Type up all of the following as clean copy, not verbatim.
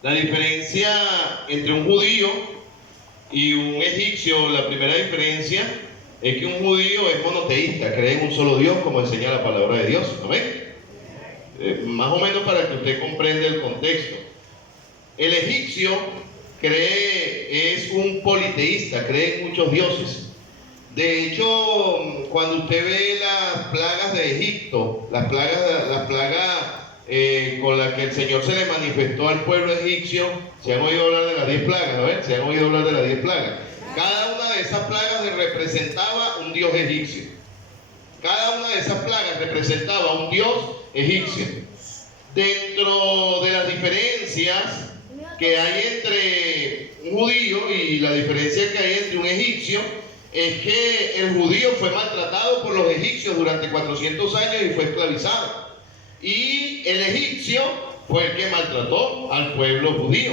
La diferencia entre un judío y un egipcio, la primera diferencia es que un judío es monoteísta, cree en un solo Dios, como enseña la palabra de Dios. ¿Amén? Más o menos para que usted comprenda el contexto. El egipcio es un politeísta, cree en muchos dioses. De hecho, cuando usted ve las plagas de Egipto, las plagas con las que el Señor se le manifestó al pueblo egipcio, se han oído hablar de las 10 plagas, a ver, se han oído hablar de las 10 plagas. Cada una de esas plagas representaba un dios egipcio. Cada una de esas plagas representaba un dios egipcio. Dentro de las diferencias que hay entre un judío y la diferencia que hay entre un egipcio, es que el judío fue maltratado por los egipcios durante 400 años y fue esclavizado. Y el egipcio fue el que maltrató al pueblo judío.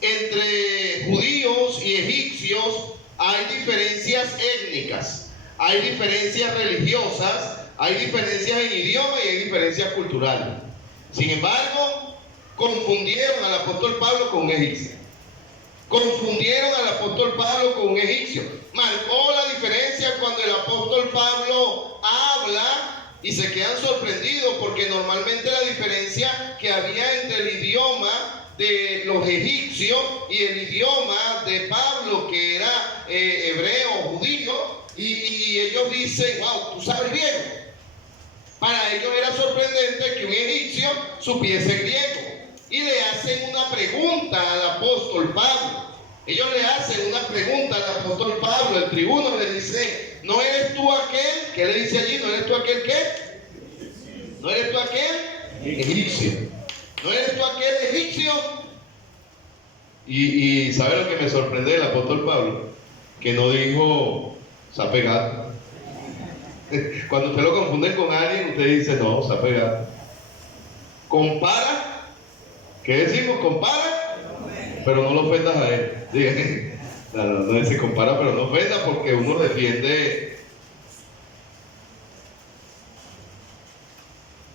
Entre judíos y egipcios hay diferencias étnicas, hay diferencias religiosas, hay diferencias en idioma y hay diferencias culturales. Sin embargo, confundieron al apóstol Pablo con un egipcio. Confundieron al apóstol Pablo con un egipcio. Marcó la diferencia cuando el apóstol Pablo habla y se quedan sorprendidos porque normalmente la diferencia que había entre el idioma de los egipcios y el idioma de Pablo, que era hebreo, judío, y ellos dicen, wow, ¿tú sabes griego? Para ellos era sorprendente que un egipcio supiese griego. Y le hacen una pregunta al apóstol Pablo. Ellos le hacen una pregunta al apóstol Pablo. El tribuno le dice, ¿no eres tú aquel? ¿Qué le dice allí? ¿No eres tú aquel qué? ¿No eres tú aquel? Egipcio. ¿No eres tú aquel egipcio? Y ¿sabe lo que me sorprende del apóstol Pablo? Que no dijo, sape gato. Cuando usted lo confunde con alguien, usted dice, no, sape gato. Compara. ¿Qué decimos? Compara, pero no lo ofendas a él. No dice compara, pero no ofendas, porque uno defiende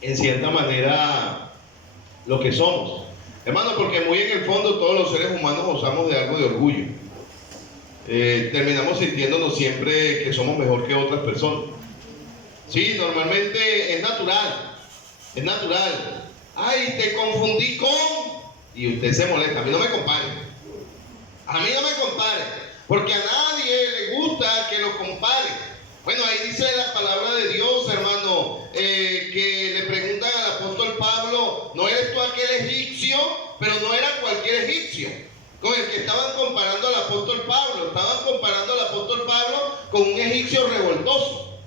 en cierta manera lo que somos. Hermano, porque muy en el fondo todos los seres humanos gozamos de algo de orgullo. Terminamos sintiéndonos siempre que somos mejor que otras personas. Sí, normalmente es natural. Es natural. Ay, te confundí con... Y usted se molesta. A mí no me compare. A mí no me compare. Porque a nadie le gusta que lo compare. Bueno, ahí dice la palabra de Dios, hermano, que le preguntan al apóstol Pablo, ¿no eres tú aquel egipcio? Pero no era cualquier egipcio con el que estaban comparando al apóstol Pablo. Estaban comparando al apóstol Pablo con un egipcio revoltoso.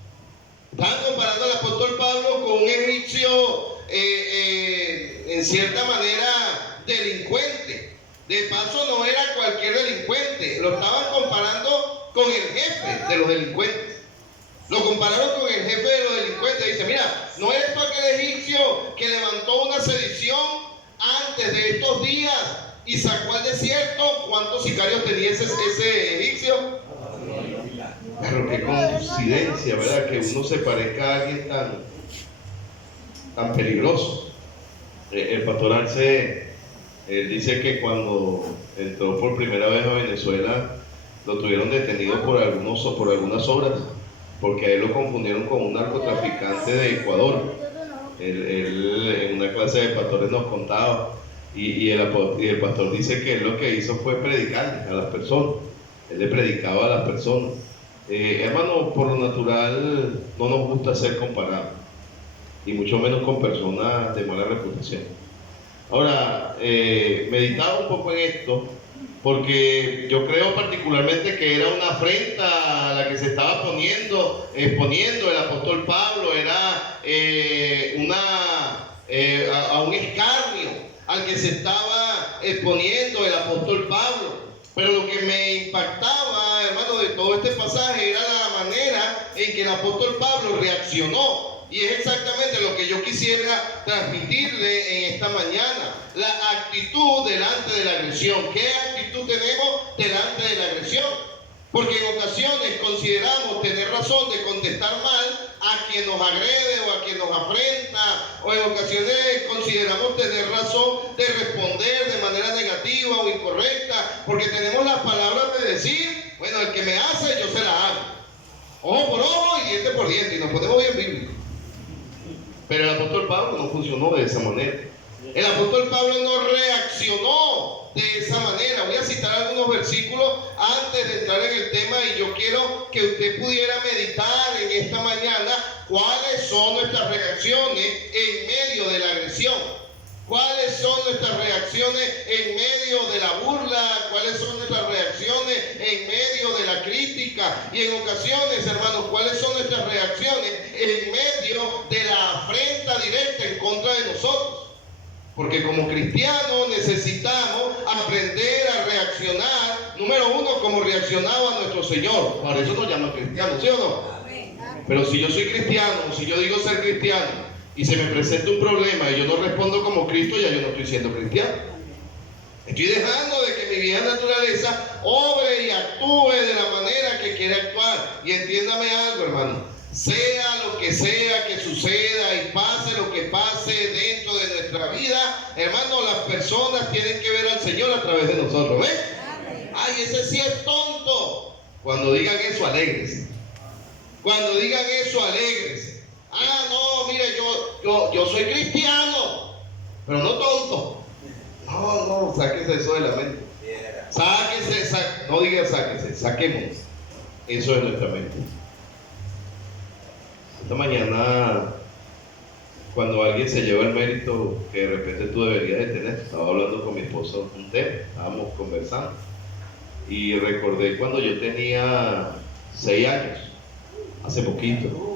Estaban comparando al apóstol Pablo con un egipcio en cierta manera delincuente. De paso, no era cualquier delincuente, lo estaban comparando con el jefe de los delincuentes. Lo compararon con el jefe de los delincuentes. Dice, mira, ¿no eres tú aquel egipcio que levantó una sedición antes de estos días y sacó al desierto? ¿Cuántos sicarios tenía ese egipcio? Pero qué coincidencia, ¿verdad? Que uno se parezca a alguien tan peligroso. El pastor Arce dice que cuando entró por primera vez a Venezuela lo tuvieron detenido por algunas horas, porque a él lo confundieron con un narcotraficante de Ecuador. Él en una clase de pastores nos contaba, y el pastor dice que él lo que hizo fue predicarle a las personas. Él le predicaba a las personas. Hermano, por lo natural no nos gusta ser comparados, y mucho menos con personas de mala reputación. Ahora, meditaba un poco en esto, porque yo creo particularmente que era una afrenta a la que se estaba exponiendo el apóstol Pablo, era a un escarnio al que se estaba exponiendo el apóstol Pablo. Pero lo que me impactaba, hermano, de todo este pasaje era la manera en que el apóstol Pablo reaccionó. Y es exactamente lo que yo quisiera transmitirle en esta mañana. La actitud delante de la agresión. ¿Qué actitud tenemos delante de la agresión? Porque en ocasiones consideramos tener razón de contestar mal a quien nos agrede o a quien nos afrenta, o en ocasiones consideramos tener razón de responder de manera negativa o incorrecta, porque tenemos las palabras de decir, bueno, el que me hace, yo se la hago. Ojo por ojo y diente por diente, y nos ponemos bien bíblicos. Pero el apóstol Pablo no funcionó de esa manera. El apóstol Pablo no reaccionó de esa manera. Voy a citar algunos versículos antes de entrar en el tema, y yo quiero que usted pudiera meditar en esta mañana cuáles son nuestras reacciones en medio de la agresión. ¿Cuáles son nuestras reacciones en medio de la burla? ¿Cuáles son nuestras reacciones en medio de la crítica? Y en ocasiones, hermanos, ¿cuáles son nuestras reacciones en medio de la afrenta directa en contra de nosotros? Porque como cristianos necesitamos aprender a reaccionar, número uno, como reaccionaba nuestro Señor. Por eso nos llaman cristianos, ¿sí o no? Pero si yo soy cristiano, si yo digo ser cristiano, y se me presenta un problema y yo no respondo como Cristo, ya yo no estoy siendo cristiano. Estoy dejando de que mi vieja naturaleza obre y actúe de la manera que quiere actuar. Y entiéndame algo, hermano. Sea lo que sea que suceda y pase lo que pase dentro de nuestra vida, hermano, las personas tienen que ver al Señor a través de nosotros. ¿Ves? Ay, ese sí es tonto. Cuando digan eso, alegres. Cuando digan eso, alegres. Ah, no, mire, yo soy cristiano, pero no tonto. No, sáquese eso de la mente. No diga sáquese, saquemos eso de nuestra mente. Esta mañana, cuando alguien se lleva el mérito que de repente tú deberías de tener, estaba hablando con mi esposo un tema, estábamos conversando, y recordé cuando yo tenía 6 años, hace poquitico,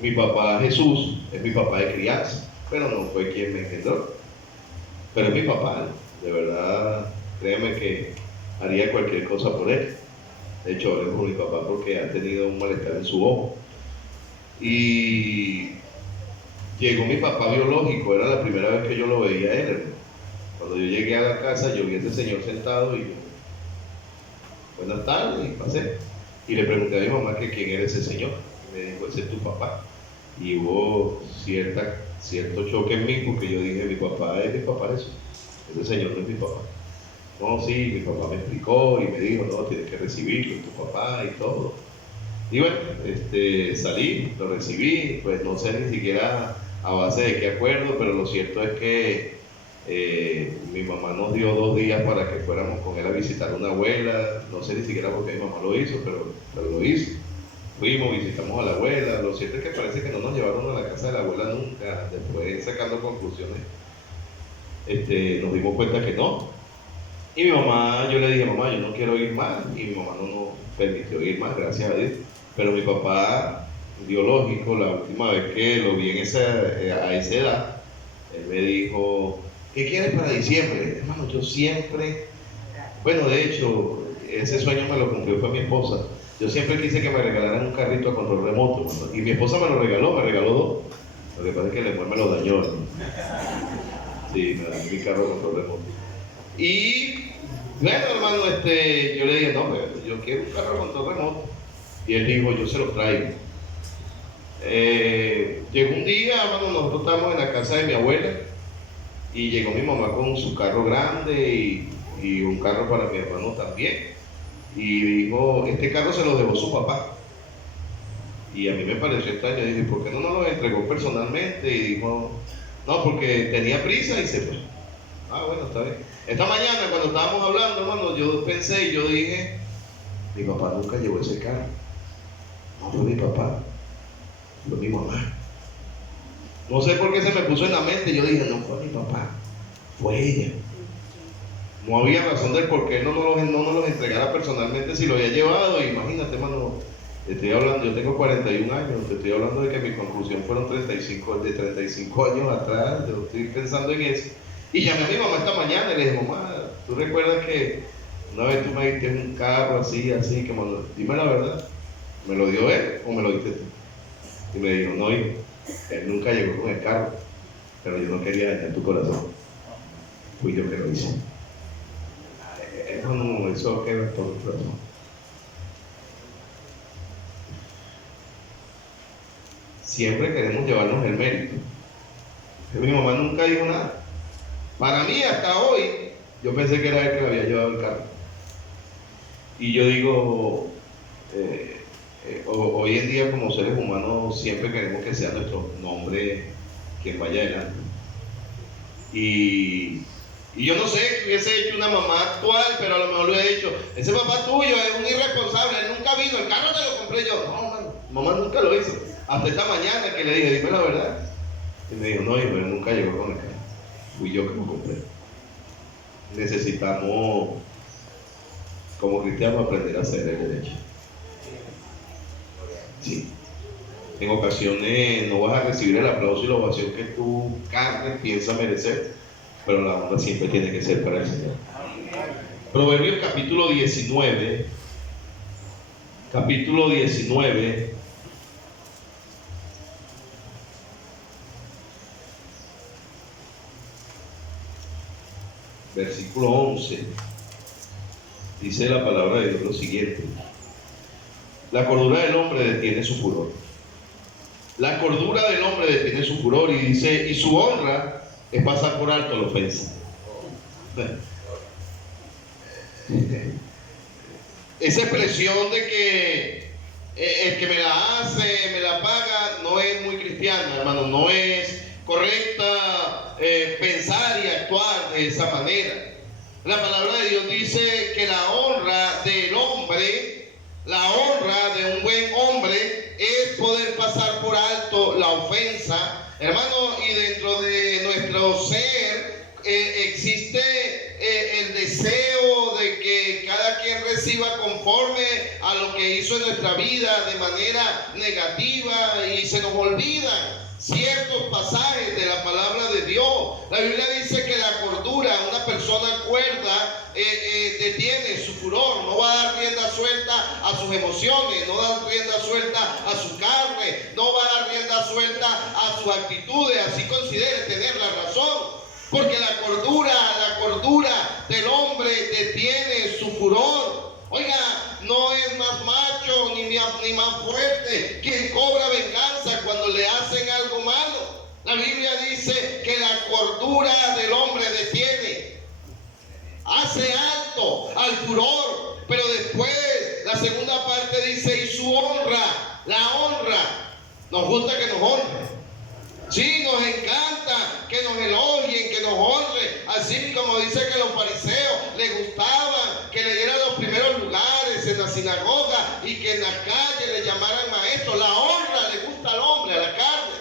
mi papá Jesús es mi papá de crianza, pero no fue quien me engendró, pero es mi papá, de verdad, créeme que haría cualquier cosa por él. De hecho, hablé con mi papá porque ha tenido un malestar en su ojo, y llegó mi papá biológico, era la primera vez que yo lo veía a él, hermano. Cuando yo llegué a la casa, yo vi a ese señor sentado y buenas tardes, y pasé. Y le pregunté a mi mamá que quién era ese señor. Y me dijo, ese es tu papá. Y hubo cierto choque en mí, porque yo dije, mi papá es mi papá, eso. Ese señor no es mi papá. No, sí, mi papá me explicó y me dijo, no, tienes que recibirlo, es tu papá y todo. Y bueno, salí, lo recibí, pues no sé ni siquiera a base de qué acuerdo, pero lo cierto es que mi mamá nos dio 2 días para que fuéramos con él a visitar a una abuela. No sé ni siquiera por qué mi mamá lo hizo, pero lo hizo. Fuimos, visitamos a la abuela. Lo cierto es que parece que no nos llevaron a la casa de la abuela nunca. Después, sacando conclusiones, nos dimos cuenta que no. Y mi mamá, yo le dije, mamá, yo no quiero ir más, y mi mamá no nos permitió ir más, gracias a Dios. Pero mi papá biológico, la última vez que lo vi a esa edad, él me dijo, ¿qué quieres para diciembre? Hermano, yo siempre, bueno, de hecho, ese sueño me lo cumplió fue mi esposa. Yo siempre quise que me regalaran un carrito a control remoto, hermano, y mi esposa me regaló 2. Lo que pasa es que el me lo dañó, ¿no? Sí, me dañó mi carro a control remoto. Y bueno, hermano, yo le dije, no, pero yo quiero un carro a control remoto. Y él dijo, yo se lo traigo. Llegó un día, hermano, nosotros estábamos en la casa de mi abuela, y llegó mi mamá con su carro grande y un carro para mi hermano también. Y dijo, este carro se lo dejó su papá. Y a mí me pareció extraño. Y dije, ¿por qué no nos lo entregó personalmente? Y dijo, no, porque tenía prisa y se fue. Ah, bueno, está bien. Esta mañana, cuando estábamos hablando, hermano, yo pensé y yo dije, mi papá nunca llevó ese carro. No fue mi papá, fue mi mamá. No sé por qué se me puso en la mente. Yo dije, no fue mi papá, fue ella. No había razón del por qué no nos los entregara personalmente si lo había llevado. Imagínate, hermano, estoy hablando, yo tengo 41 años, te estoy hablando de que mi conclusión fueron 35 años atrás. Yo estoy pensando en eso. Y llamé a mi mamá esta mañana y le dije, mamá, ¿tú recuerdas que una vez tú me diste un carro así, que dime la verdad, ¿me lo dio él o me lo diste tú? Y me dijo, no, hijo, él nunca llegó con el carro, pero yo no quería dañar tu corazón. Fui yo que lo hice. Bueno, eso que ver todo, pero siempre queremos llevarnos el mérito. Mi mamá nunca dijo nada. Para mí, hasta hoy, yo pensé que era él que me había llevado el carro. Y yo digo, hoy en día como seres humanos siempre queremos que sea nuestro nombre quien vaya adelante. Y yo no sé qué hubiese hecho una mamá actual, pero a lo mejor le hubiera dicho, ese papá tuyo es un irresponsable, él nunca vino, el carro te lo compré yo. No, mamá nunca lo hizo. Hasta esta mañana que le dije, dime la verdad. Y me dijo, no, hijo, él nunca llegó con el carro. Fui yo que lo compré. Necesitamos, como cristianos, aprender a hacer el derecho. Sí. En ocasiones no vas a recibir el aplauso y la ovación que tu carne piensa merecer, pero la honra siempre tiene que ser para el Señor. Proverbios capítulo 19, versículo 11, dice la palabra de Dios lo siguiente: la cordura del hombre detiene su furor. La cordura del hombre detiene su furor, y dice, y su honra es pasar por alto la ofensa. Esa expresión de que el que me la hace, me la paga, no es muy cristiana, hermano. No es correcta pensar y actuar de esa manera. La palabra de Dios dice que la honra del hombre, la honra de un buen hombre, es poder pasar por alto la ofensa, hermano. Y dentro de nuestro ser existe el deseo de que cada quien reciba conforme a lo que hizo en nuestra vida de manera negativa, y se nos olvidan ciertos pasajes de la palabra de Dios. La Biblia dice que la cordura, una persona cuerda, detiene su furor, no va a dar rienda suelta a sus emociones, no da rienda suelta a su carne, no va a dar rienda suelta a sus actitudes, así considere tener la razón. Porque la cordura del hombre detiene su furor. Oiga, no es más macho ni más fuerte quien cobra venganza cuando le hacen algo malo. La Biblia dice que la cordura del hombre detiene, hace alto al furor. Pero después la segunda parte dice, y su honra, la honra, nos gusta que nos honren. Sí, nos encanta que nos elogien, que nos honren, así como dice que los fariseos les gustaba que le dieran los primeros lugares en la sinagoga y que en las calles le llamaran maestro. La honra le gusta al hombre, a la carne,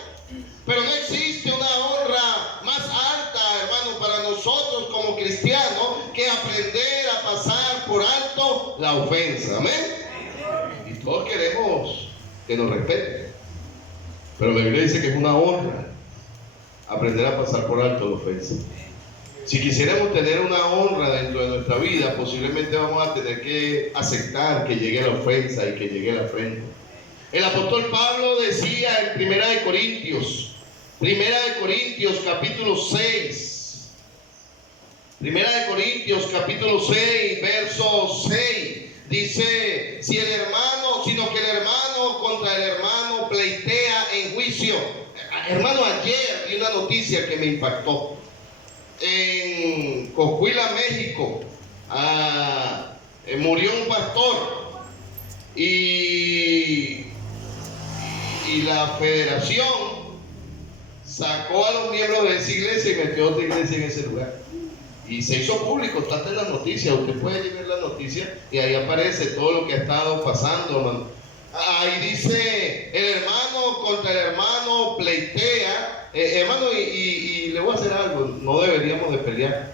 pero no existe una honra más alta, hermano, para nosotros como cristianos que aprender a pasar por alto la ofensa. Amén. Y todos queremos que nos respeten, pero la Biblia dice que es una honra aprender a pasar por alto la ofensa. Si quisiéramos tener una honra dentro de nuestra vida, posiblemente vamos a tener que aceptar que llegue la ofensa y que llegue la afrenta. El apóstol Pablo decía en 1 Corintios capítulo 6, 1 Corintios capítulo 6, verso 6, dice, sino que el hermano contra el hermano pleitea en juicio. Hermano, ayer vi una noticia que me impactó. En Coahuila, México, murió un pastor y la federación sacó a los miembros de esa iglesia y metió otra iglesia en ese lugar. Y se hizo público, está en las noticias, usted puede ver las noticias y ahí aparece todo lo que ha estado pasando, hermano. Ahí dice, el hermano contra el hermano pleitea, hermano, y le voy a hacer algo, no deberíamos de pelear.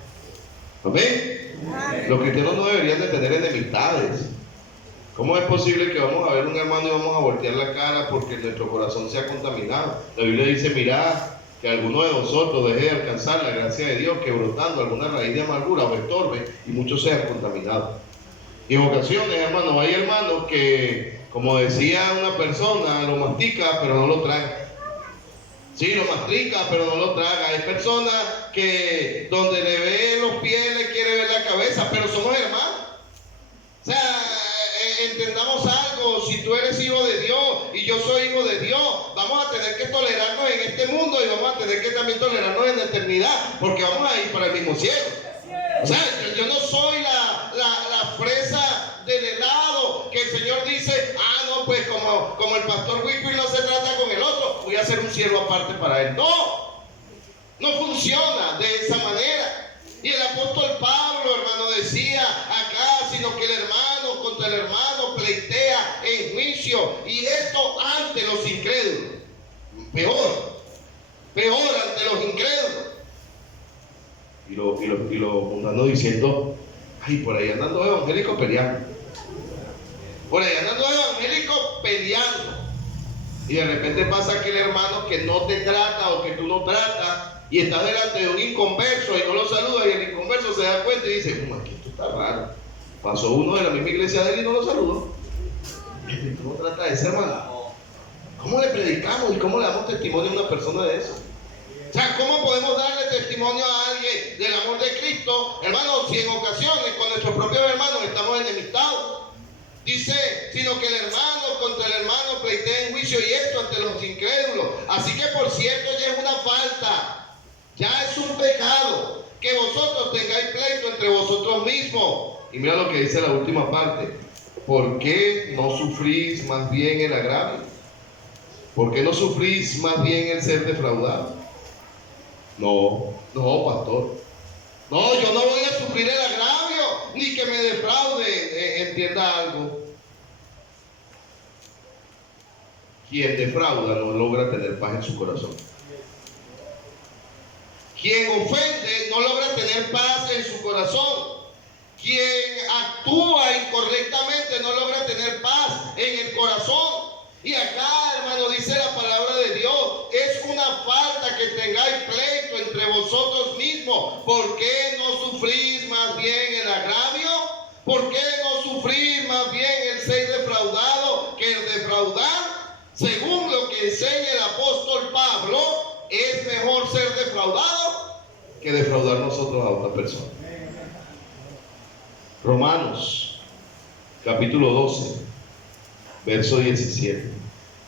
¿Amén? Los cristianos no deberían de tener enemistades. ¿Cómo es posible que vamos a ver un hermano y vamos a voltear la cara porque nuestro corazón se ha contaminado? La Biblia dice, mirad, que alguno de vosotros deje de alcanzar la gracia de Dios, que brotando alguna raíz de amargura o estorbe y muchos sean contaminados. Y en ocasiones, hermanos, hay hermanos que, como decía una persona, lo mastica pero no lo traga. Sí, lo mastica pero no lo traga. Hay personas que donde le ve los pies le quiere ver la cabeza, pero somos hermanos. O sea, entendamos algo, si tú eres hijo de Dios y yo soy hijo de Dios, vamos a tener que tolerarnos en este mundo y vamos a tener que también tolerarnos en la eternidad, porque vamos a ir para el mismo cielo. O sea, yo no soy la fresa del helado que el Señor dice, no, pues como el pastor Wickfield no se trata con el otro, voy a hacer un cielo aparte para él. No funciona de esa manera. Y el apóstol Pablo, hermano, decía acá, sino que el hermano contra el hermano pleitea en juicio, y esto ante los incrédulos. Peor ante los incrédulos. Y los mundanos diciendo, ay, por ahí andan dos evangélicos peleando. Por ahí andan dos evangélicos peleando. Y de repente pasa aquel hermano que no te trata o que tú no tratas, y estás delante de un inconverso y no lo saludas, y el inconverso se da cuenta y dice, aquí esto está raro. Pasó uno de la misma iglesia de él y no lo saludó. ¿Tú no tratas de ese hermano? ¿Cómo le predicamos y cómo le damos testimonio a una persona de eso? O sea, ¿cómo podemos darle testimonio a alguien del amor de Cristo, hermanos, si en ocasiones con nuestros propios hermanos estamos enemistados? Dice, sino que el hermano contra el hermano pleitea en juicio, y esto ante los incrédulos. Así que, por cierto, ya es una falta, ya es un pecado que vosotros tengáis pleito entre vosotros mismos. Y mira lo que dice la última parte. ¿Por qué no sufrís más bien el agravio? ¿Por qué no sufrís más bien el ser defraudado? No, pastor. No, yo no voy a sufrir el agravio, ni que me defraude. Entienda algo. Quien defrauda no logra tener paz en su corazón. Quien ofende no logra tener paz en su corazón. Quien actúa incorrectamente no logra tener paz en el corazón. Y acá, hermano, dice la palabra de Dios, es una falta que tengáis pleito entre vosotros mismos. ¿Por qué no sufrís más bien el agravio? ¿Por qué no sufrís más bien el ser defraudado que el defraudar? Según lo que enseña el apóstol Pablo, es mejor ser defraudado que defraudar nosotros a otra persona. Romanos, capítulo 12, verso 17.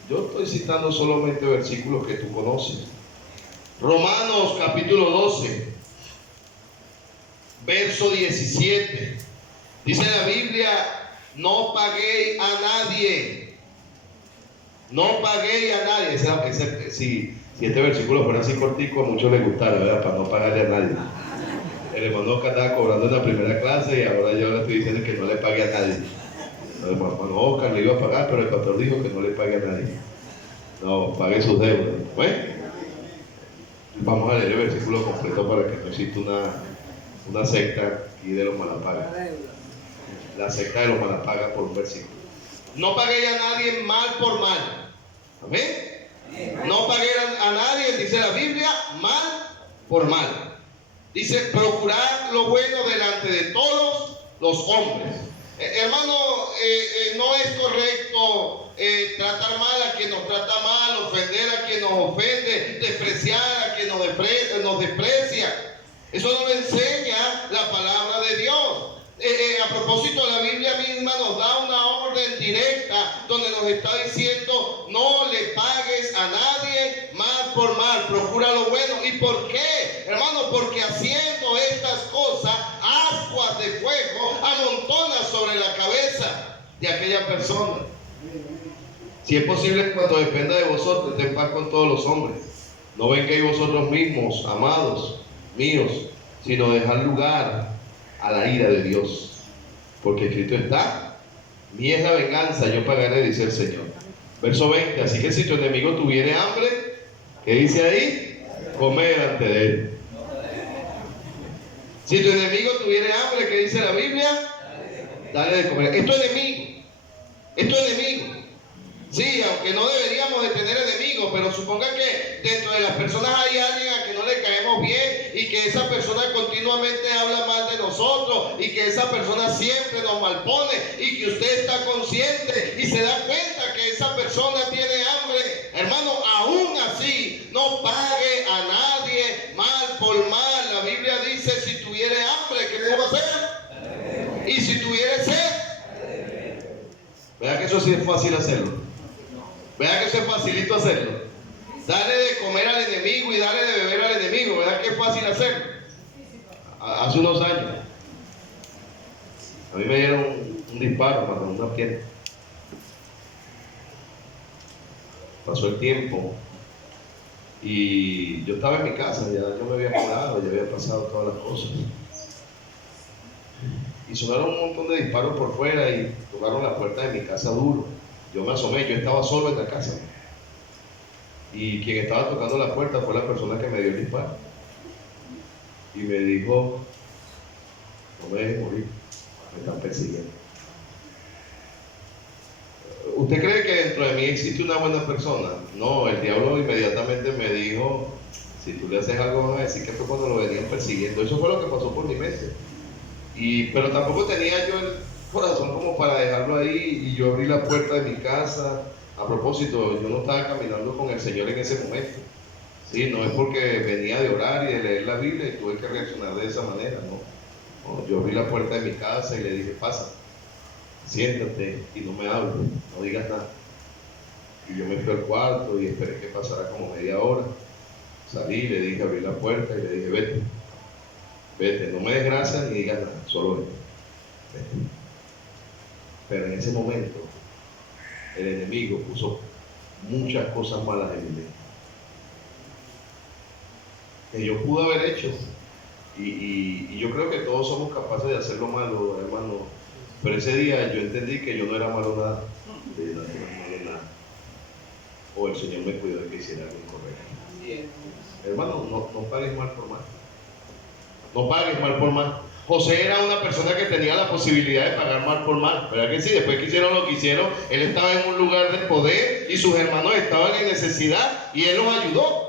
Yo estoy citando solamente versículos que tú conoces. Romanos, capítulo 12, verso 17. Dice la Biblia, no paguéis a nadie. No paguéis a nadie. Si este versículo fuera así cortico, a muchos les gustara, ¿verdad? Para no pagarle a nadie. El hermano Oscar estaba cobrando en la primera clase y ahora yo le estoy diciendo que no le pague a nadie. El hermano Oscar le iba a pagar, pero el pastor dijo que no le pague a nadie. No, pague sus deudas. Bueno, vamos a leer el versículo completo para que no exista una secta aquí de los malapagas. La secta de los malapagas por un versículo. No paguéis a nadie mal por mal. ¿Amén? No paguéis a nadie, dice la Biblia, mal por mal. Dice, procurad lo bueno delante de todos los hombres. Hermano, no es correcto tratar mal a quien nos trata mal, ofender a quien nos ofende, despreciar a quien nos desprecia. Eso no lo enseña la palabra de Dios. A propósito, la Biblia misma nos da una orden directa donde nos está diciendo, no le pagues a nadie mal por mal, procura lo bueno. ¿Y por qué, hermano? Porque haciendo estas cosas, ascuas de fuego amontonas sobre la cabeza de aquella persona. Si es posible, cuando dependa de vosotros, ten paz con todos los hombres. No vengáis vosotros mismos, amados míos, sino dejad lugar a la ira de Dios, porque escrito está, mía es la venganza, yo pagaré, dice el Señor. Verso 20, así que si tu enemigo tuviere hambre, ¿qué dice ahí? Come delante de él. Si tu enemigo tuviere hambre, ¿qué dice la Biblia? Dale de comer. Esto es enemigo. Sí, aunque no deberíamos de tener enemigos, pero suponga que dentro de las personas hay alguien a que no le caemos bien y que esa persona continuamente habla mal de nosotros y que esa persona siempre nos malpone y que usted está consciente y se da cuenta que esa persona tiene hambre. Hermano, aún así, no pague a nadie mal por mal. La Biblia dice, si tuviere hambre, ¿qué debo hacer? Y si tuviere sed, eso sí es fácil hacerlo? ¿Verdad que eso es facilito hacerlo? Darle de comer al enemigo y darle de beber al enemigo, ¿verdad que es fácil hacerlo? Hace unos años, a mí me dieron un disparo para una pierna. Pasó el tiempo y yo estaba en mi casa, ya yo me había curado, ya había pasado todas las cosas. Y sonaron un montón de disparos por fuera y tocaron la puerta de mi casa duro. Yo me asomé, yo estaba solo en la casa. Y quien estaba tocando la puerta fue la persona que me dio el disparo. Y me dijo, no me dejes morir, me están persiguiendo. ¿Usted cree que dentro de mí existe una buena persona? No, el diablo inmediatamente me dijo, si tú le haces algo van a decir que fue cuando lo venían persiguiendo. Eso fue lo que pasó por mi mente. Pero tampoco tenía yo el corazón como para dejarlo ahí, y yo abrí la puerta de mi casa. A propósito, yo no estaba caminando con el Señor en ese momento. Sí, no es porque venía de orar y de leer la Biblia y tuve que reaccionar de esa manera, no, yo abrí la puerta de mi casa y le dije, pasa, siéntate y no me hables, no digas nada. Y yo me fui al cuarto y esperé que pasara como media hora. Salí, le dije, abrí la puerta y le dije, vete, vete, no me des gracias ni digas nada, solo vete, vete. Pero en ese momento el enemigo puso muchas cosas malas en mi mente que yo pude haber hecho, y yo creo que todos somos capaces de hacer lo malo, hermano, pero ese día yo entendí que yo no era malo nada, o el Señor me cuidó de que hiciera algo incorrecto. Hermano, no pagues mal por mal, no pagues mal por mal. José era una persona que tenía la posibilidad de pagar mal por mal, ¿verdad que sí? Después que hicieron lo que hicieron, él estaba en un lugar de poder y sus hermanos estaban en necesidad y él los ayudó.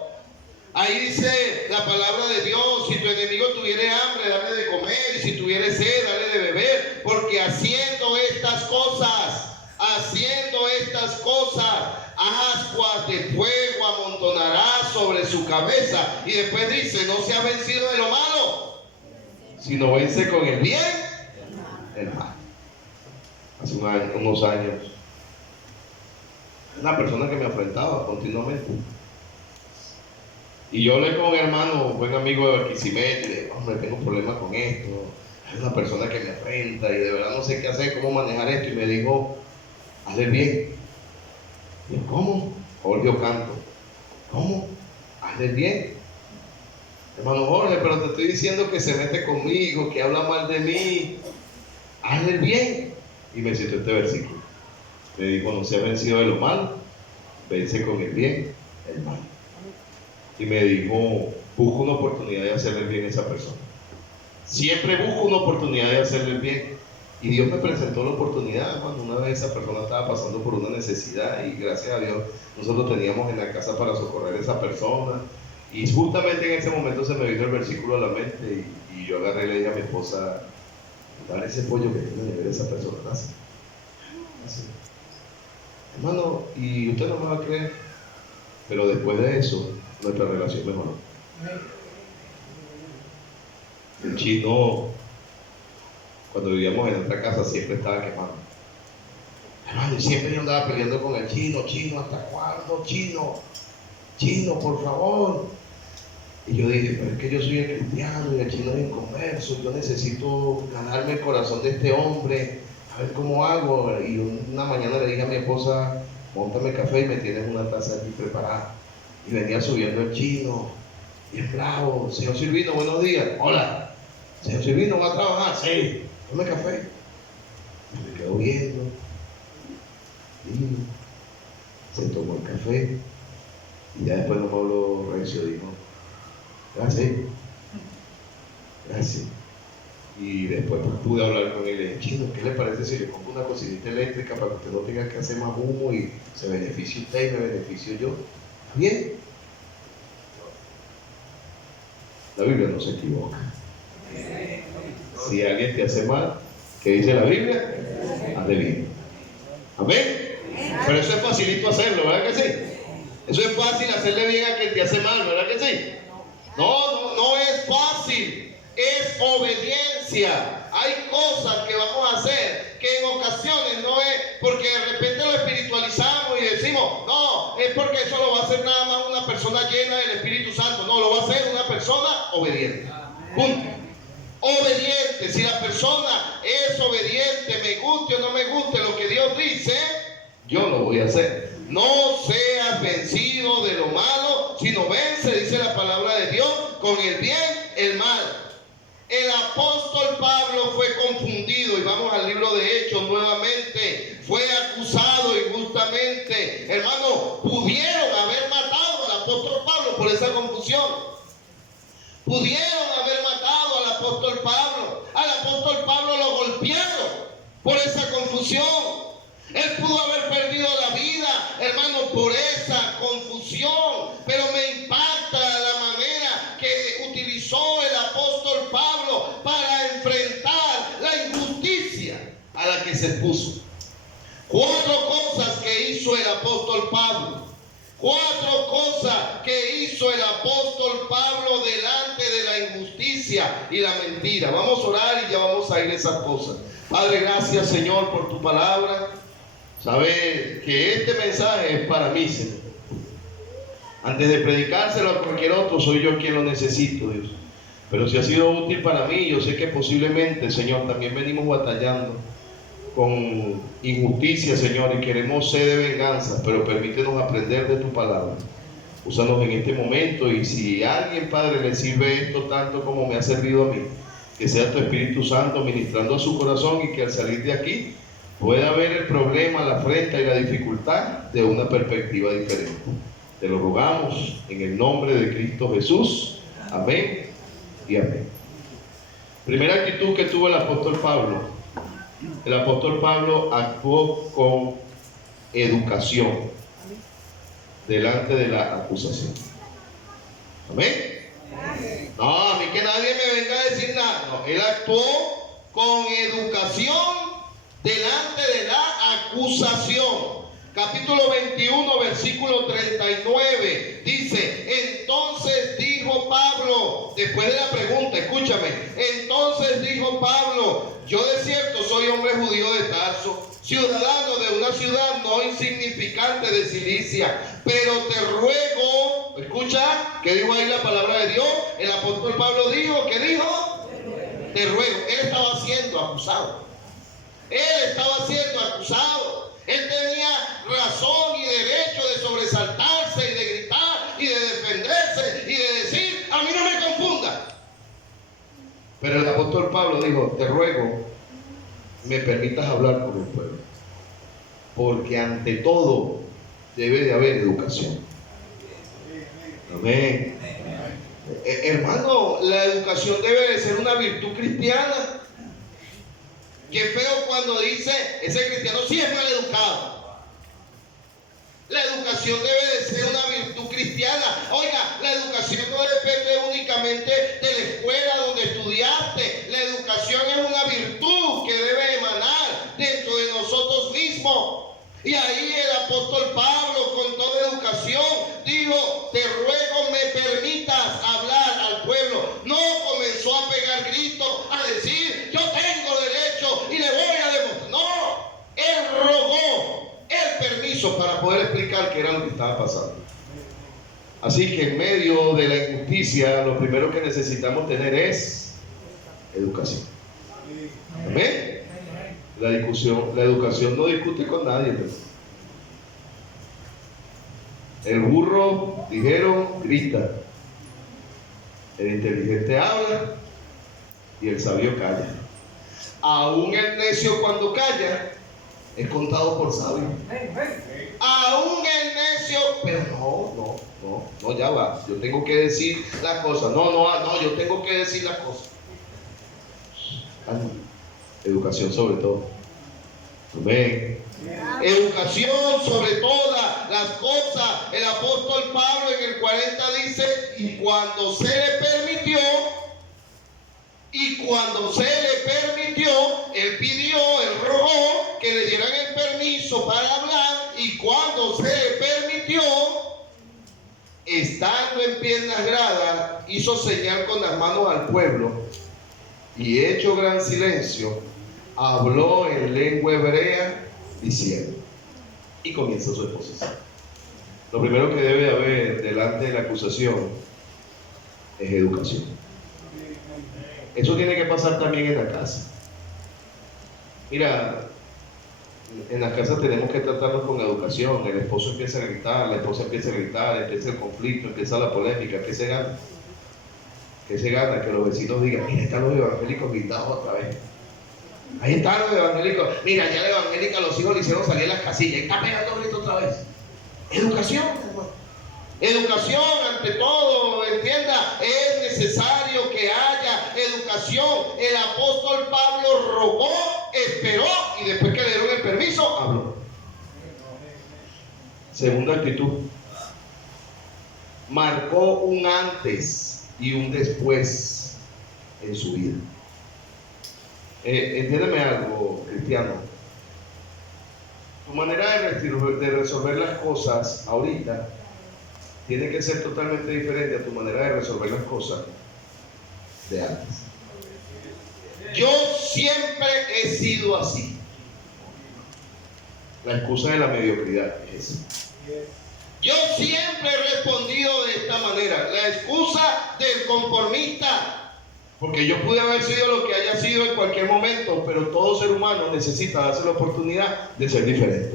Ahí dice la palabra de Dios, si tu enemigo tuviere hambre, dale de comer, y si tuviere sed, dale de beber, porque haciendo estas cosas, ascuas de fuego amontonará sobre su cabeza. Y después dice, no se ha vencido de lo malo, sino vence con el bien el mal. Hace unos años, una persona que me afrentaba continuamente. Y yo hablé con un hermano, un buen amigo de Barquisimeto, y le dije, hombre, tengo problemas con esto. Hay una persona que me afrenta y de verdad no sé qué hacer, cómo manejar esto. Y me dijo, hazle bien. Y yo, ¿cómo? Jorge Ocanto. ¿Cómo? Hazle bien. Hermano Jorge, pero te estoy diciendo que se mete conmigo, que habla mal de mí. Hazle bien. Y me citó este versículo. Me dijo, no se ha vencido de lo malo, vence con el bien el mal. Y me dijo, busca una oportunidad de hacerle bien a esa persona. Siempre busco una oportunidad de hacerle bien. Y Dios me presentó la oportunidad. Cuando una vez esa persona estaba pasando por una necesidad, y gracias a Dios nosotros teníamos en la casa para socorrer a esa persona. Y justamente en ese momento se me vino el versículo a la mente, y yo agarré y le dije a mi esposa, dale ese pollo que tiene de ver esa persona. Así. Hermano, y usted no me va a creer, pero después de eso nuestra relación mejoró. El chino, cuando vivíamos en otra casa, siempre estaba quemando. Hermano, y siempre yo andaba peleando con el chino, ¿hasta cuándo? Chino, por favor. Y yo dije, pero es que yo soy el cristiano y el chino es inconverso, yo necesito ganarme el corazón de este hombre, a ver cómo hago. Y una mañana le dije a mi esposa, móntame café y me tienes una taza aquí preparada. Y venía subiendo el chino, bien bravo. Señor Silvino, buenos días. Hola. Señor Silvino, ¿va a trabajar? Sí. Tome café. Y me quedo viendo. Vino. Se tomó el café. Y ya después no me habló recio, dijo, gracias. Gracias. Y después pude hablar con él. Le dije, chino, ¿qué le parece si le pongo una cocinita eléctrica para que usted no tenga que hacer más humo y se beneficie usted y me beneficio yo? Bien, la Biblia no se equivoca. Si alguien te hace mal, ¿qué dice la Biblia? Hazle bien. Amén. Pero eso es facilito hacerlo, ¿verdad que sí? Eso es fácil hacerle bien a quien te hace mal, ¿verdad que sí? No es fácil, es obediencia. Hay cosas que vamos a hacer que en ocasiones no es porque de repente lo espiritualizamos y decimos, no, es porque eso lo va a hacer nada más una persona llena del Espíritu Santo. No, lo va a hacer una persona obediente. Punto. Obediente. Si la persona es obediente, me guste o no me guste lo que Dios dice, yo lo voy a hacer. No seas vencido de lo malo, sino vence, dice la palabra de Dios, con el bien, el mal. El apóstol Pablo fue confundido, y vamos al libro de Hechos nuevamente. Fue acusado injustamente. Hermano, pudieron haber matado al apóstol Pablo por esa confusión. Pudieron haber matado al apóstol Pablo. Al apóstol Pablo lo golpearon por esa confusión. Él pudo haber perdido la vida, hermano, por esa confusión. Pero me impacta la manera que utilizó el apóstol Pablo para enfrentar la injusticia a la que se expuso. 4 cosas que hizo el apóstol Pablo. 4 cosas que hizo el apóstol Pablo delante de la injusticia y la mentira. Vamos a orar y ya vamos a ir a esas cosas. Padre, gracias, Señor, por tu palabra. Sabes que este mensaje es para mí, Señor. Antes de predicárselo a cualquier otro, soy yo quien lo necesito, Dios. Pero si ha sido útil para mí, yo sé que posiblemente, Señor, también venimos batallando con injusticia, Señor, y queremos sed de venganza, pero permítenos aprender de tu palabra. Úsanos en este momento, y si a alguien, Padre, le sirve esto tanto como me ha servido a mí, que sea tu Espíritu Santo ministrando a su corazón, y que al salir de aquí pueda ver el problema, la afrenta y la dificultad de una perspectiva diferente. Te lo rogamos en el nombre de Cristo Jesús. Amén y amén. Primera actitud que tuvo el apóstol Pablo. El apóstol Pablo actuó con educación delante de la acusación. Amén. No, a mí que nadie me venga a decir nada. No, él actuó con educación delante de la acusación. Capítulo 21, versículo 39 dice: entonces dijo Pablo, después de la pregunta, escúchame, entonces dijo Pablo: yo de cierto soy hombre judío de Tarso, ciudadano de una ciudad no insignificante de Cilicia, pero te ruego, escucha, ¿qué dijo ahí la palabra de Dios? El apóstol Pablo dijo, ¿qué dijo? Te ruego. Él estaba siendo acusado. Él estaba siendo acusado. Él tenía razón y derecho de sobresaltarse y de gritar y de defenderse y de decir: a mí no me confunda. Pero el apóstol Pablo dijo: te ruego, me permitas hablar con el pueblo, porque ante todo debe de haber educación. Amén. Hermano, la educación debe de ser una virtud cristiana. Qué feo cuando dice: ese cristiano sí es mal educado. La educación debe de ser una virtud cristiana. Oiga, la educación no depende únicamente de la escuela donde estudiaste. La educación es una virtud que debe emanar dentro de nosotros mismos. Y ahí el apóstol Pablo, con toda educación, dijo: te ruego me permitas hablar al pueblo. No comenzó a pegar gritos, a decir: yo tengo derecho y le voy a demostrar. No, él rogó el permiso para poder explicar qué era lo que estaba pasando. Así que en medio de la injusticia, lo primero que necesitamos tener es educación. Amén. La educación no discute con nadie. El burro, dijeron, grita. El inteligente habla y el sabio calla. Aún el necio, cuando calla, es contado por sabio. Aún el necio, pero no, ya va. Yo tengo que decir las cosas. No, yo tengo que decir las cosas. Educación sobre todo. Amén. Educación sobre todas las cosas. El apóstol Pablo en el 40 dice: y cuando se le permitió, él pidió, él rogó que le dieran el permiso para hablar, y cuando se le permitió, estando en pie en las gradas, hizo señal con las manos al pueblo, y hecho gran silencio, habló en lengua hebrea diciendo, y comienza su exposición. Lo primero que debe haber delante de la acusación es educación. Eso tiene que pasar también en la casa. Mira, en la casa tenemos que tratarnos con educación. El esposo empieza a gritar, la esposa empieza a gritar, empieza el conflicto, empieza la polémica. ¿Qué se gana? ¿Qué se gana? Que los vecinos digan, mira, están los evangélicos gritados otra vez. Ahí están los evangélicos. Mira, ya la evangélica los hijos le hicieron salir las casillas. Ahí está pegando grito otra vez. Educación, hermano. Educación ante todo, entienda, es necesario que haya educación. El apóstol Pablo rogó, esperó y después que le dieron el permiso, habló. Segunda actitud. Marcó un antes y un después en su vida. Entiéndeme algo, cristiano. Tu manera de resolver las cosas ahorita tiene que ser totalmente diferente a tu manera de resolver las cosas de antes. Yo siempre he sido así. La excusa de la mediocridad es esa. Yo siempre he respondido de esta manera. La excusa del conformista. Porque yo pude haber sido lo que haya sido en cualquier momento, pero todo ser humano necesita darse la oportunidad de ser diferente.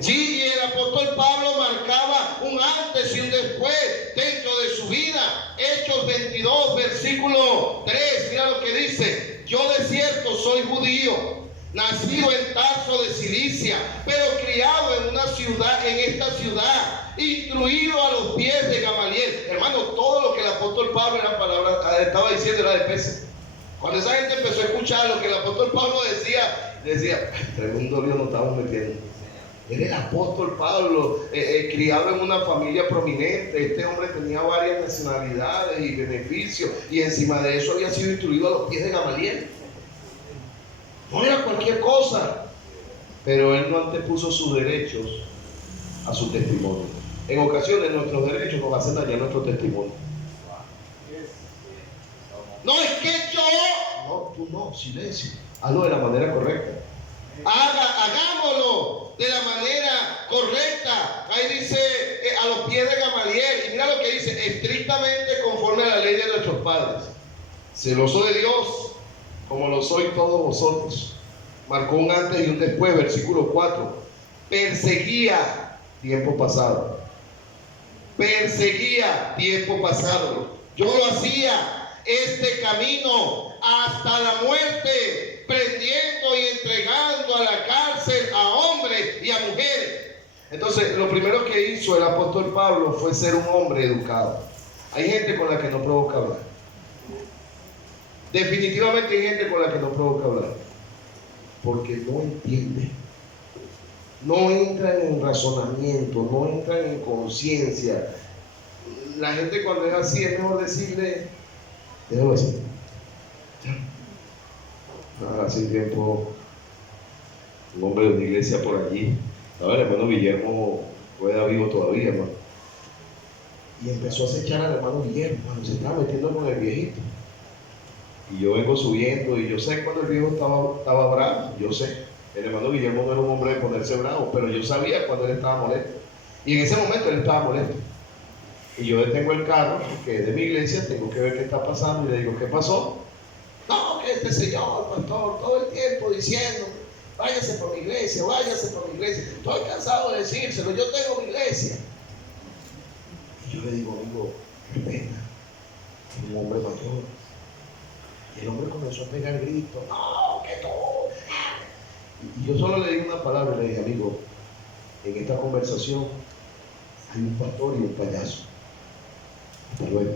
Sí, y el apóstol Pablo marcaba un antes y un después dentro de su vida. Hechos 22, versículo 3, mira lo que dice: yo de cierto soy judío, nacido en Tarso de Cilicia, pero criado en esta ciudad, instruido a los pies de Gamaliel. Hermano, todo lo que el apóstol Pablo estaba diciendo era de peso. Cuando esa gente empezó a escuchar lo que el apóstol Pablo decía, tremendo lío nos estamos metiendo. Era el apóstol Pablo, criado en una familia prominente. Este hombre tenía varias nacionalidades y beneficios, y encima de eso había sido instruido a los pies de Gamaliel. No era cualquier cosa, pero él no antepuso sus derechos a su testimonio. En ocasiones nuestros derechos nos hacen dañar nuestro testimonio. No es que yo, no, tú no, silencio. Hazlo de la manera correcta. Hagámoslo de la manera correcta. Ahí dice a los pies de Gamaliel. Y mira lo que dice: estrictamente conforme a la ley de nuestros padres, celoso de Dios, como lo sois todos vosotros. Marcó un antes y un después, versículo 4. Perseguía tiempo pasado. Perseguía tiempo pasado. Yo lo hacía este camino hasta la muerte, prendiendo y entregando a la cárcel a hombres y a mujeres. Entonces, lo primero que hizo el apóstol Pablo fue ser un hombre educado. Hay gente con la que no provoca hablar. Definitivamente hay gente con la que no provoca hablar, porque no entiende, no entran en razonamiento, no entran en conciencia. La gente cuando es así es mejor decirle, déjalo así. Hace tiempo un hombre de una iglesia por allí, el hermano Guillermo rueda vivo todavía, hermano, y empezó a acechar al hermano Guillermo, hermano, se estaba metiendo con el viejito. Y yo vengo subiendo y yo sé cuando el viejo estaba bravo, yo sé. El hermano Guillermo no era un hombre de ponerse bravo, pero yo sabía cuando él estaba molesto. Y en ese momento él estaba molesto. Y yo detengo el carro, que es de mi iglesia, tengo que ver qué está pasando, y le digo, ¿qué pasó? No, que este señor, pastor, todo el tiempo diciendo, váyase por mi iglesia, váyase por mi iglesia. Estoy cansado de decírselo, yo tengo mi iglesia. Y yo le digo, amigo, qué pena, es un hombre mayor. Y el hombre comenzó a pegar gritos, no, que todo. Y yo solo le di una palabra y le dije, amigo, en esta conversación hay un pastor y un payaso. Hasta luego.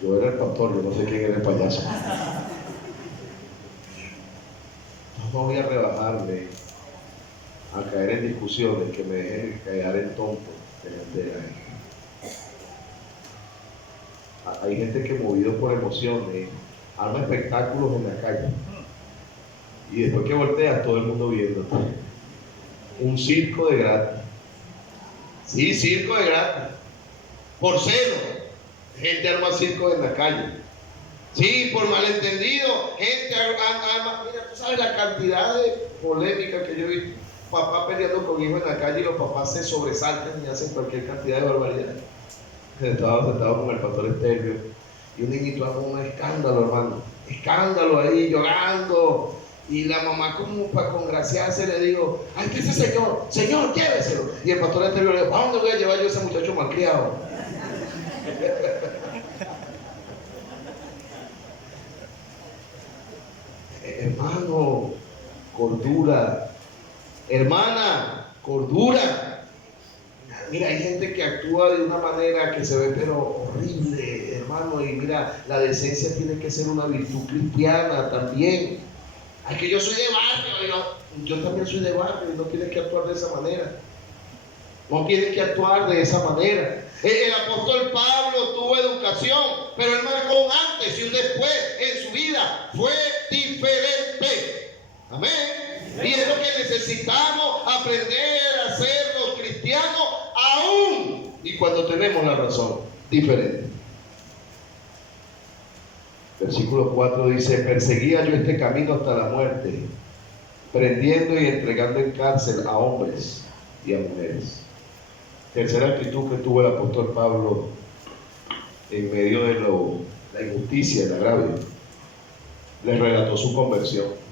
Yo era el pastor, yo no sé quién era el payaso. No voy a rebajarme a caer en discusiones que me dejen caer en tonto delante de la gente. Hay gente que, movido por emociones, arma espectáculos en la calle, y después que volteas todo el mundo viéndote. Un circo de gratis. Sí, circo de gratis. Por cero. Gente arma circo en la calle. Sí, por malentendido. Gente, mira, tú sabes la cantidad de polémica que yo he visto. Papá peleando con hijos en la calle y los papás se sobresaltan y hacen cualquier cantidad de barbaridades. Estaba sentado con el pastor Estéreo y un niñito hace un escándalo, hermano. Escándalo ahí, llorando. Y la mamá, como para congraciarse, le dijo: ay, ¿qué es ese señor? Señor, lléveselo. Y el pastor Estéreo le dijo: ¿a dónde voy a llevar yo a ese muchacho malcriado? Hermano, cordura. Hermana, cordura. Mira, hay gente que actúa de una manera que se ve pero horrible, hermano. Y mira, la decencia tiene que ser una virtud cristiana también. Ay, que yo soy de barrio. Yo también soy de barrio y no tienes que actuar de esa manera. No tienes que actuar de esa manera. El apóstol Pablo tuvo educación, pero él marcó un antes y un después en su vida. Fue diferente. Amén. Y es lo que necesitamos aprender a ser los cristianos aún y cuando tenemos la razón, diferente. Versículo 4 dice: perseguía yo este camino hasta la muerte, prendiendo y entregando en cárcel a hombres y a mujeres. Tercera actitud que tuvo el apóstol Pablo en medio de la injusticia, el agravio, le relató su conversión.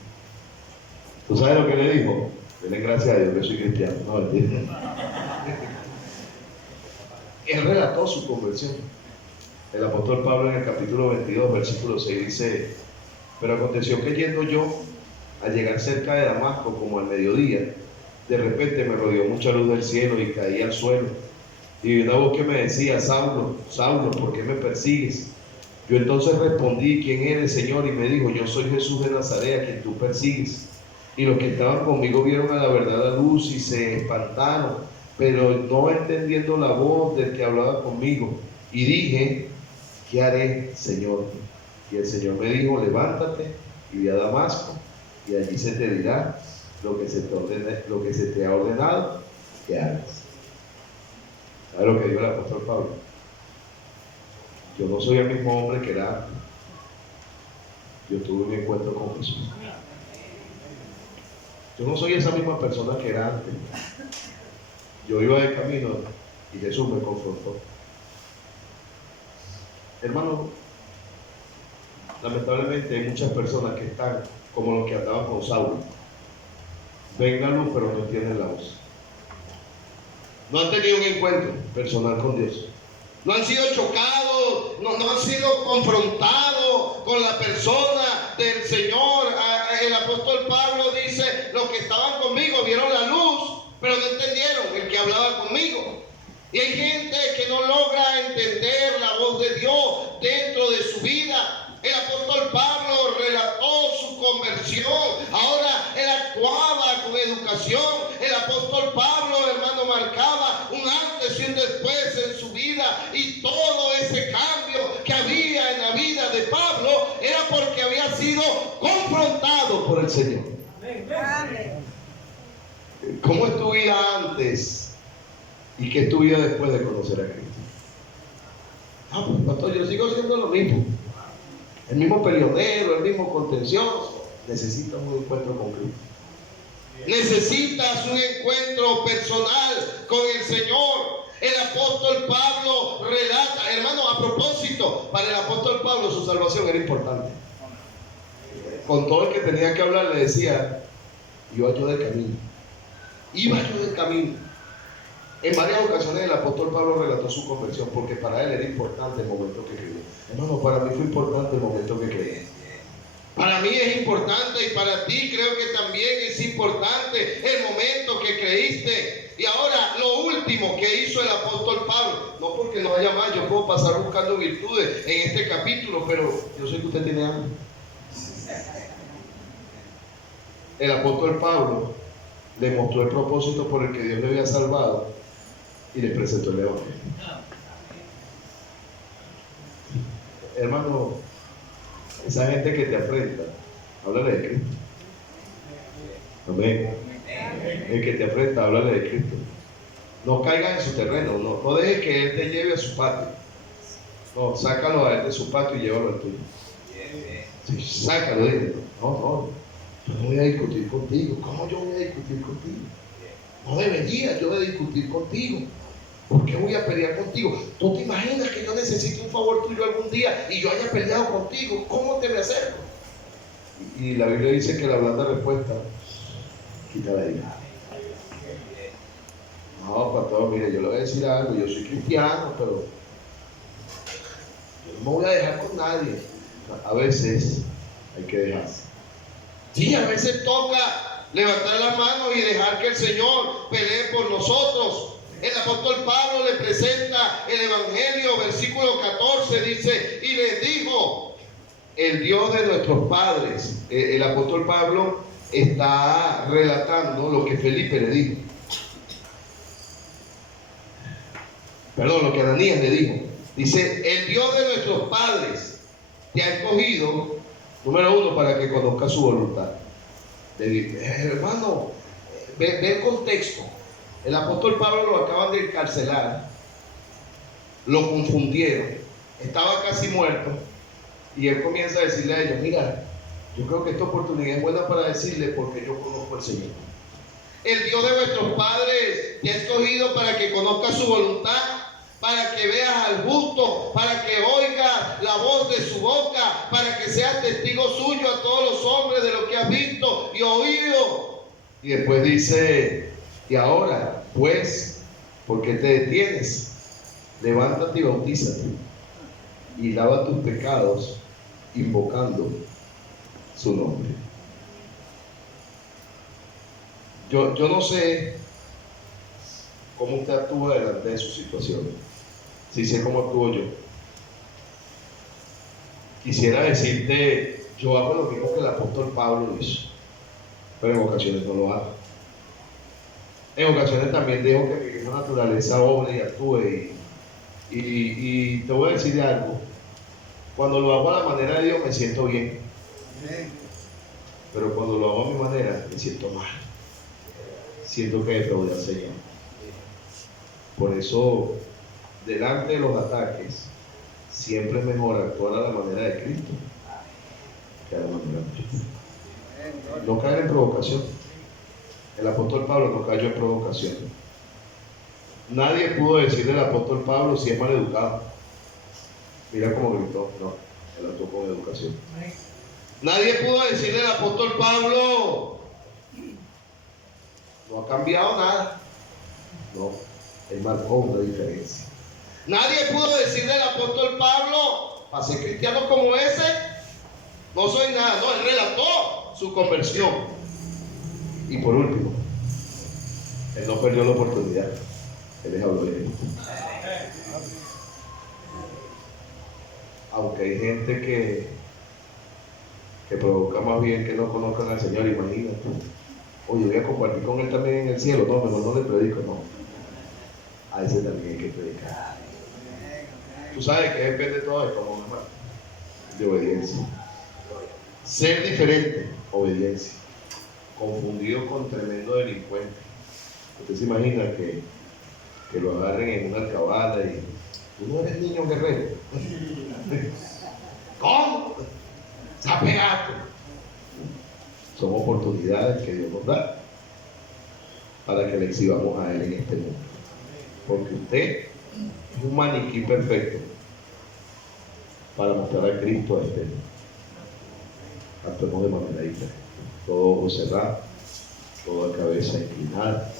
¿Tú sabes lo que le dijo? Denle gracias a Dios que soy cristiano. No, ¿entiendes? Él relató su conversión. El apóstol Pablo en el capítulo 22, versículo 6 dice: pero aconteció que yendo yo a llegar cerca de Damasco como al mediodía, de repente me rodeó mucha luz del cielo y caí al suelo. Y una voz que me decía: Saulo, Saulo, ¿por qué me persigues? Yo entonces respondí: ¿quién eres, Señor? Y me dijo: yo soy Jesús de Nazaret, a quien tú persigues. Y los que estaban conmigo vieron a la verdad la luz y se espantaron, pero no entendiendo la voz del que hablaba conmigo. Y dije: ¿qué haré, Señor? Y el Señor me dijo: levántate y ve a Damasco, y allí se te dirá lo que se te ha ordenado que hagas. ¿Sabes lo que dijo el apóstol Pablo? Yo no soy el mismo hombre que era antes. Yo tuve un encuentro con Jesús. Yo no soy esa misma persona que era antes. Yo iba de camino y Jesús me confrontó. Hermano, lamentablemente hay muchas personas que están como los que andaban con Saulo. Ven la luz pero no entienden la voz. No han tenido un encuentro personal con Dios. No han sido chocados, no han sido confrontados con la persona del Señor. El apóstol Pablo dice: los que estaban conmigo vieron la luz, pero no entendieron el que hablaba conmigo. Y hay gente que no logra entender la voz de Dios dentro de su vida. El apóstol Pablo relató su conversión. Ahora él actuaba con educación. El apóstol Pablo, hermano, marcaba un antes y un después en su vida. Y todo ese cambio que había en la vida de Pablo era porque había sido confrontado por el Señor. ¿Cómo es tu vida antes y qué es tu vida después de conocer a Cristo? Pues pastor, yo sigo siendo lo mismo. El mismo peleonero, el mismo contencioso. Necesitas un encuentro con Cristo. Necesitas un encuentro personal con el Señor. El apóstol Pablo relata, hermano, a propósito, para el apóstol Pablo su salvación era importante. Con todo el que tenía que hablar le decía: iba yo de camino. Iba yo de camino. En varias ocasiones el apóstol Pablo relató su conversión porque para él era importante el momento que creyó. Hermano, para mí fue importante el momento que creí. Para mí es importante y para ti creo que también es importante el momento que creíste. Y ahora lo último que hizo el apóstol Pablo, no porque no haya más, yo puedo pasar buscando virtudes en este capítulo, pero yo sé que usted tiene hambre. El apóstol Pablo le mostró el propósito por el que Dios le había salvado y le presentó el evangelio. Hermano, esa gente que te afrenta, háblale de Cristo. Amén. El que te afrenta, háblale de Cristo. No caiga en su terreno, no dejes que Él te lleve a su patio. No, sácalo a Él de su patio y llévalo al tuyo. Sí, sácalo, dile. No, yo no voy a discutir contigo. ¿Cómo yo voy a discutir contigo? No debería yo de discutir contigo. ¿Por qué voy a pelear contigo? ¿Tú te imaginas que yo necesite un favor tuyo algún día y yo haya peleado contigo? ¿Cómo te me acerco? Y la Biblia dice que la blanda respuesta quita la ira. No, pastor, mire, yo le voy a decir algo. Yo soy cristiano, pero yo no me voy a dejar con nadie. A veces hay que dejarse. Sí, a veces toca levantar las manos y dejar que el Señor pelee por nosotros. El apóstol Pablo le presenta el Evangelio, versículo 14, dice, y les dijo, el Dios de nuestros padres. El apóstol Pablo está relatando lo que Felipe le dijo. Perdón, lo que Ananías le dijo. Dice, el Dios de nuestros padres te ha escogido, número uno, para que conozca su voluntad. Hermano, ve el contexto. El apóstol Pablo lo acaban de encarcelar, lo confundieron, estaba casi muerto, y él comienza a decirle a ellos, mira, yo creo que esta oportunidad es buena para decirle porque yo conozco al Señor. El Dios de nuestros padres te ha escogido para que conozcas su voluntad, para que veas al justo, para que oigas la voz de su boca, para que seas testigo suyo a todos los hombres de lo que has visto y oído. Y después dice, y ahora, pues, ¿por qué te detienes? Levántate y bautízate y lava tus pecados invocando su nombre. Yo no sé cómo usted actúa delante de su situación. Sí sé cómo actúo yo. Quisiera decirte, yo hago lo mismo que el apóstol Pablo hizo, pero en ocasiones no lo hago. En ocasiones también dejo que mi misma naturaleza obre y actúe. Y te voy a decir algo. Cuando lo hago a la manera de Dios me siento bien. Pero cuando lo hago a mi manera me siento mal. Siento que defraudé al Señor. Por eso, delante de los ataques, siempre es mejor actuar a la manera de Cristo que a la manera de Cristo. No caer en provocación. El apóstol Pablo no cayó en provocación. Nadie pudo decirle al apóstol Pablo si es mal educado. Mira cómo gritó. No, él actuó con educación. Nadie pudo decirle al apóstol Pablo, no ha cambiado nada. No, él marcó una diferencia. Nadie pudo decirle al apóstol Pablo, para ser cristiano como ese, no soy nada. No, él relató su conversión. Y por último, él no perdió la oportunidad. Él les habló de Cristo. Aunque hay gente que provoca más bien que no conozcan al Señor, imagínate. Oye, voy a compartir con él también en el cielo. No, mejor no le predico, no. A ese también hay que predicar. Tú sabes que depende todo de cómo, hermano. De obediencia. Ser diferente, obediencia. Confundido con tremendo delincuente. Usted se imagina que lo agarren en una alcabala y tú no eres niño guerrero. ¿Cómo? Se ha pegado. Son oportunidades que Dios nos da para que le exhibamos a Él en este mundo. Porque usted es un maniquí perfecto para mostrar a Cristo a este mundo. Actuemos de manera diferente. Todo ojo cerrado, toda cabeza inclinada.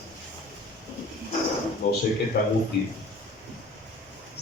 No sé qué tan útil